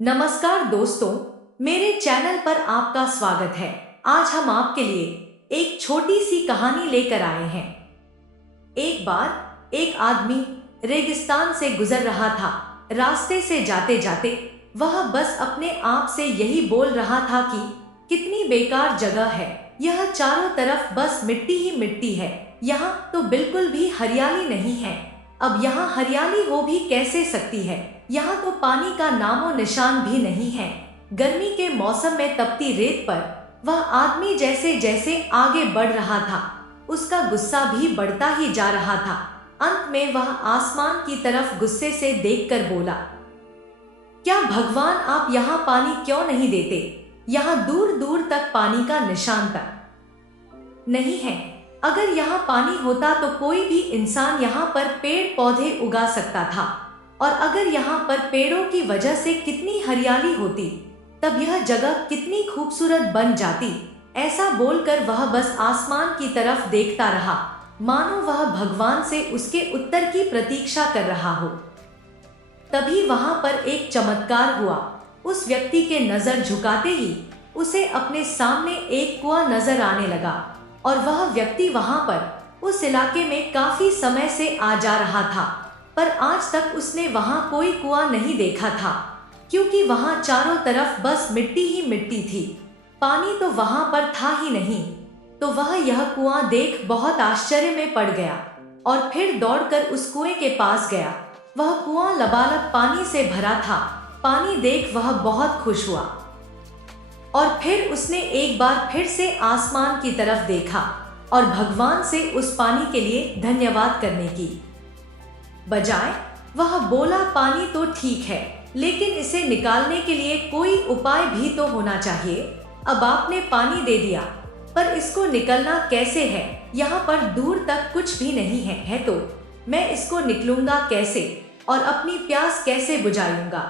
नमस्कार दोस्तों, मेरे चैनल पर आपका स्वागत है। आज हम आपके लिए एक छोटी सी कहानी लेकर आए हैं। एक बार एक आदमी रेगिस्तान से गुजर रहा था। रास्ते से जाते जाते वह बस अपने आप से यही बोल रहा था कि कितनी बेकार जगह है, यह चारों तरफ बस मिट्टी ही मिट्टी है, यहाँ तो बिल्कुल भी हरियाली नहीं है। अब यहाँ हरियाली हो भी कैसे सकती है, यहाँ तो पानी का नामो निशान भी नहीं है। गर्मी के मौसम में तपती रेत पर वह आदमी जैसे जैसे आगे बढ़ रहा था, उसका गुस्सा भी बढ़ता ही जा रहा था। अंत में वह आसमान की तरफ गुस्से से देखकर बोला, क्या भगवान आप यहाँ पानी क्यों नहीं देते? यहाँ दूर दूर तक पानी का निशान तक नहीं है। अगर यहाँ पानी होता तो कोई भी इंसान यहाँ पर पेड़ पौधे उगा सकता था, और अगर यहाँ पर पेड़ों की वजह से कितनी हरियाली होती, तब यह जगह कितनी खूबसूरत बन जाती। ऐसा बोलकर वह बस आसमान की तरफ देखता रहा, मानो वह भगवान से उसके उत्तर की प्रतीक्षा कर रहा हो। तभी वहां पर एक चमत्कार हुआ। उस व्यक्ति के नजर झुकाते ही उसे अपने सामने एक कुआं नजर आने लगा, और वह व्यक्ति वहां पर उस इलाके में काफी समय से आ जा रहा था, पर आज तक उसने वहां कोई कुआं नहीं देखा था, क्योंकि वहां चारों तरफ बस मिट्टी ही मिट्टी थी, पानी तो वहां पर था ही नहीं। तो वह यह कुआं देख बहुत आश्चर्य में पड़ गया, और फिर दौड़कर उस कुएं के पास गया। वह कुआं लबालब पानी से भरा था। पानी देख वह बहुत खुश हुआ, और फिर उसने एक बार फिर से आसमान की तरफ देखा और भगवान से उस पानी के लिए धन्यवाद करने की बजाय वह बोला, पानी तो ठीक है, लेकिन इसे निकालने के लिए कोई उपाय भी तो होना चाहिए। अब आपने पानी दे दिया, पर इसको निकलना कैसे है? यहाँ पर दूर तक कुछ भी नहीं है तो मैं इसको निकलूंगा कैसे और अपनी प्यास कैसे बुझाऊंगा?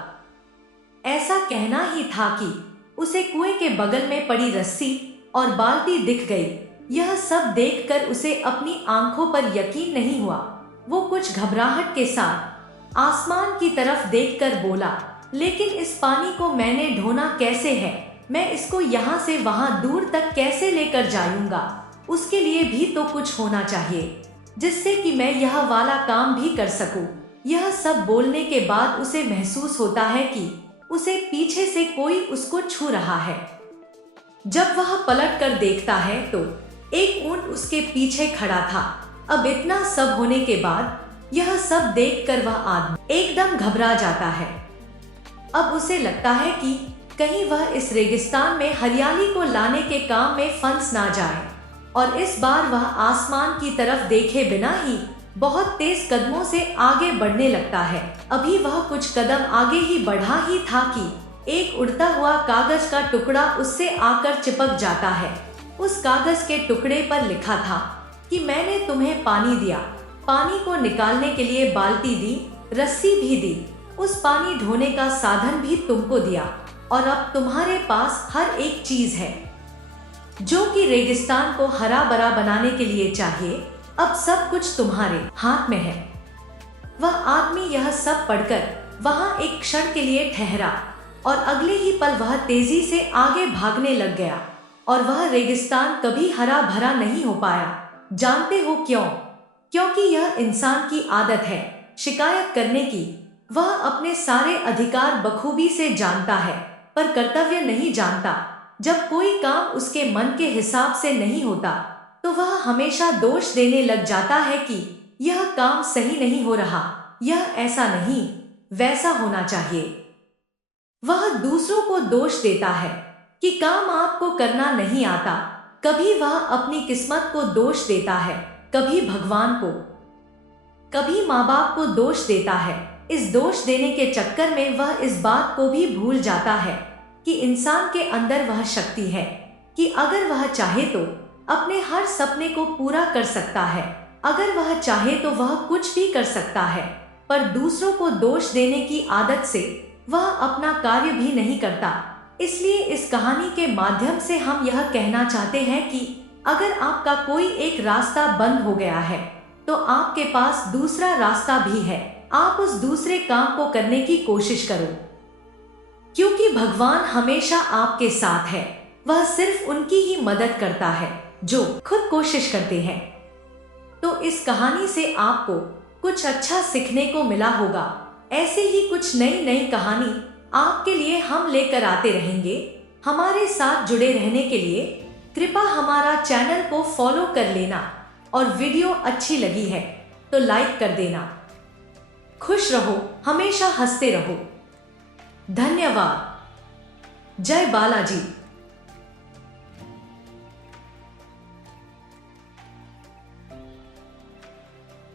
ऐसा कहना ही था कि उसे कुएं के बगल में पड़ी रस्सी और बाल्टी दिख गई। यह सब देखकर उसे अपनी आंखों पर यकीन नहीं हुआ। वो कुछ घबराहट के साथ आसमान की तरफ देखकर बोला, लेकिन इस पानी को मैंने ढोना कैसे है? मैं इसको यहाँ से वहाँ दूर तक कैसे लेकर जाऊंगा? उसके लिए भी तो कुछ होना चाहिए, जिससे कि मैं यह वाला काम भी कर सकूं। यह सब बोलने के बाद उसे महसूस होता है कि उसे पीछे से कोई उसको छू रहा है। जब वह पलट कर देखता है तो एक ऊंट उसके पीछे खड़ा था। अब इतना सब होने के बाद यह सब देखकर वह आदमी एकदम घबरा जाता है। अब उसे लगता है कि कहीं वह इस रेगिस्तान में हरियाली को लाने के काम में फंस ना जाए, और इस बार वह आसमान की तरफ देखे बिना ही बहुत तेज कदमों से आगे बढ़ने लगता है। अभी वह कुछ कदम आगे ही बढ़ा ही था कि एक उड़ता हुआ कागज का टुकड़ा उससे आकर चिपक जाता है। उस कागज के टुकड़े पर लिखा था कि मैंने तुम्हें पानी दिया, पानी को निकालने के लिए बाल्टी दी, रस्सी भी दी, उस पानी ढोने का साधन भी तुमको दिया, और अब तुम्हारे पास हर एक चीज है जो कि रेगिस्तान को हरा भरा बनाने के लिए चाहिए। अब सब कुछ तुम्हारे हाथ में है। वह आदमी यह सब पढ़कर वहां एक क्षण के लिए ठहरा, और अगले ही पल वह तेजी से आगे भागने लग गया, और वह रेगिस्तान कभी हरा भरा नहीं हो पाया। जानते हो क्यों? क्योंकि यह इंसान की आदत है शिकायत करने की। वह अपने सारे अधिकार बखूबी से जानता है, पर कर्तव्य नहीं जानता। जब कोई काम उसके मन के हिसाब से नहीं होता, तो वह हमेशा दोष देने लग जाता है कि यह काम सही नहीं हो रहा, यह ऐसा नहीं वैसा होना चाहिए। वह दूसरों को दोष देता है कि काम आपको करना नहीं आता। कभी वह अपनी किस्मत को दोष देता है, कभी भगवान को, कभी माँ बाप को दोष देता है। इस दोष देने के चक्कर में वह इस बात को भी भूल जाता है कि इंसान के अंदर वह शक्ति है कि अगर वह चाहे तो अपने हर सपने को पूरा कर सकता है। अगर वह चाहे तो वह कुछ भी कर सकता है, पर दूसरों को दोष देने की आदत से वह अपना कार्य भी नहीं करता। इसलिए इस कहानी के माध्यम से हम यह कहना चाहते हैं कि अगर आपका कोई एक रास्ता बंद हो गया है, तो आपके पास दूसरा रास्ता भी है। आप उस दूसरे काम को करने की कोशिश करो। क्योंकि भगवान हमेशा आपके साथ है। वह सिर्फ उनकी ही मदद करता है जो खुद कोशिश करते हैं। तो इस कहानी से आपको कुछ अच्छा सीखने को मिला होगा। ऐसे ही कुछ नई नई कहानी आपके लिए हम लेकर आते रहेंगे। हमारे साथ जुड़े रहने के लिए कृपया हमारा चैनल को फॉलो कर लेना और वीडियो अच्छी लगी है तो लाइक कर देना। खुश रहो, हमेशा हंसते रहो। धन्यवाद। जय बालाजी।